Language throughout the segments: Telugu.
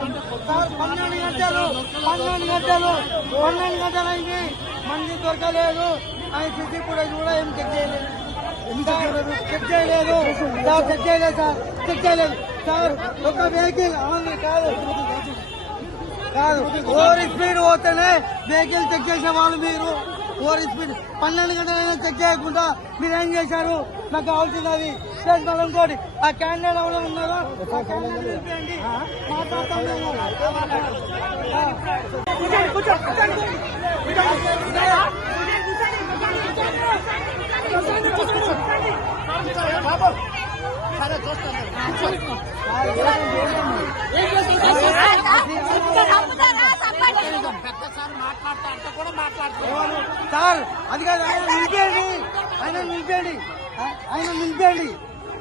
పన్నెండు గంటలు పన్నెండు గంటలు పన్నెండు గంటలు అయింది మంది దొరకలేదు. ఆయన సిసి కూడా కూడా ఏం చెక్ చేయలేదు. చెక్ చేయలేదు. సార్ చెక్ చేయలేదు సార్ చెక్ చేయలేదు. సార్ ఒక వెహికల్ అవును కాదు కాదు ఓవర్ స్పీడ్ పోతేనే వెహికల్ చెక్ చేసే వాళ్ళు మీరు. ఓవర్ స్పీడ్ పన్నెండు గంటలైనా చెక్ చేయకుండా మీరు ఏం చేశారు? నాకు కావాల్సింది అది. మేడం ఇంకోటి ఆ క్యాండిడేట్ ఎవరు ఉన్నారో? సార్ అది కాదు ఆయన నిలిపేయండి. ఆయన నిలిపేయండి. ఆయన నిలిపేయండి.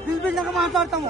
నిలిపించాక మాట్లాడతాము.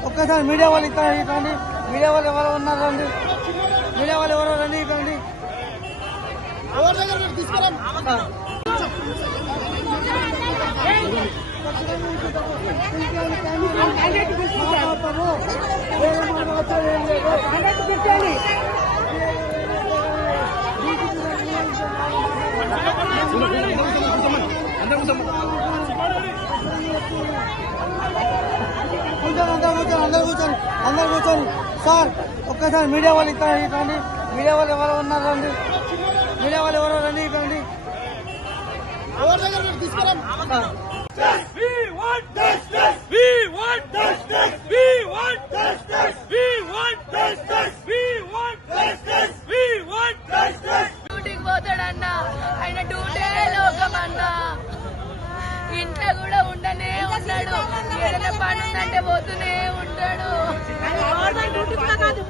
ఒక్కసారి మీడియా వాళ్ళు ఇక్కడ ఇటండి మీడియా వాళ్ళు ఎవరు ఉన్నారు రండి. మీడియా వాళ్ళు ఎవరో రండి ఇటండి సార్. అందరూ కూర్చొని అందరూ కూర్చొని అందరూ కూర్చొని సార్ ఒక్కసారి మీడియా వాళ్ళు ఇక్కడ ఇటండి మీడియా వాళ్ళు ఎవరు ఉన్నారు రండి. మీడియా వాళ్ళు ఎవరో రండి సార్. We ఉంటాడు. ఏదైనా పని ఉందంటే పోతూనే ఉంటాడు. కాదు